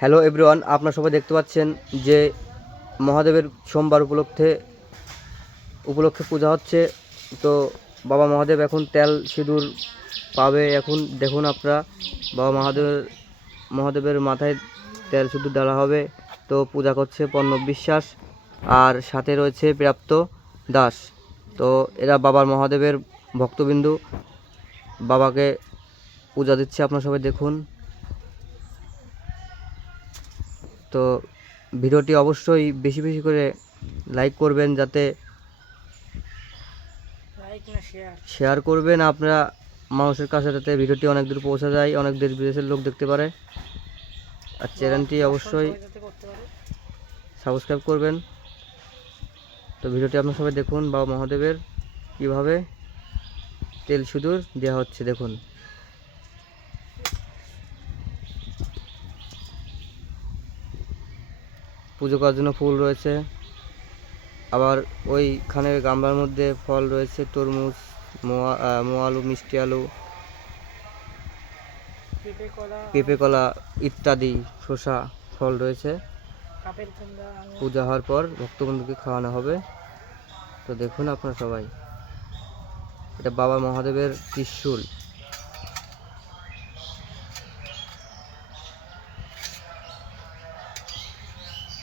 Hello everyone, আপনারা সবাই দেখতে পাচ্ছেন যে মহাদেবের সোমবার উপলক্ষে পূজা হচ্ছে। তো বাবা মহাদেব এখন তেল সিঁদুর পাবে। এখন দেখুন আপনারা, বাবা মহাদেবের মাথায় তেল সিঁদুর ঢালা হবে। তো পূজা করছে পর্ণব বিশ্বাস আর সাথে রয়েছে প্রাপ্ত দাস। তো এরা বাবার মহাদেবের ভক্তবিন্দু, বাবাকে পূজা দিচ্ছে। আপনারা সবাই দেখুন। তো ভিডিওটি অবশ্যই বেশি বেশি করে লাইক করবেন, যাতে শেয়ার করবেন আপনারা মানুষের কাছে, যাতে ভিডিওটি অনেক দূর পৌঁছে যায়, অনেক দেশ বিদেশের লোক দেখতে পারে। আর চ্যানেলটি অবশ্যই সাবস্ক্রাইব করবেন। তো ভিডিওটি আপনারা সবাই দেখুন, বাবা মহাদেবের কীভাবে তেল সিঁদুর দেওয়া হচ্ছে দেখুন। পুজো করার জন্য ফুল রয়েছে, আবার ওইখানে গামলার মধ্যে ফল রয়েছে, তরমুজ, মোয়ালু, মিষ্টি আলু, পেঁপে কলা ইত্যাদি, শসা ফল রয়েছে। পূজা হওয়ার পর ভক্তবন্ধুকে খাওয়ানো হবে। তো দেখুন আপনারা সবাই, এটা বাবা মহাদেবের ত্রিশূল।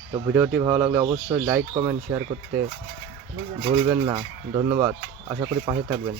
তো ভিডিওটি ভালো লাগলে অবশ্যই লাইক, কমেন্ট, শেয়ার করতে ভুলবেন না। ধন্যবাদ, আশা করি পাশে থাকবেন।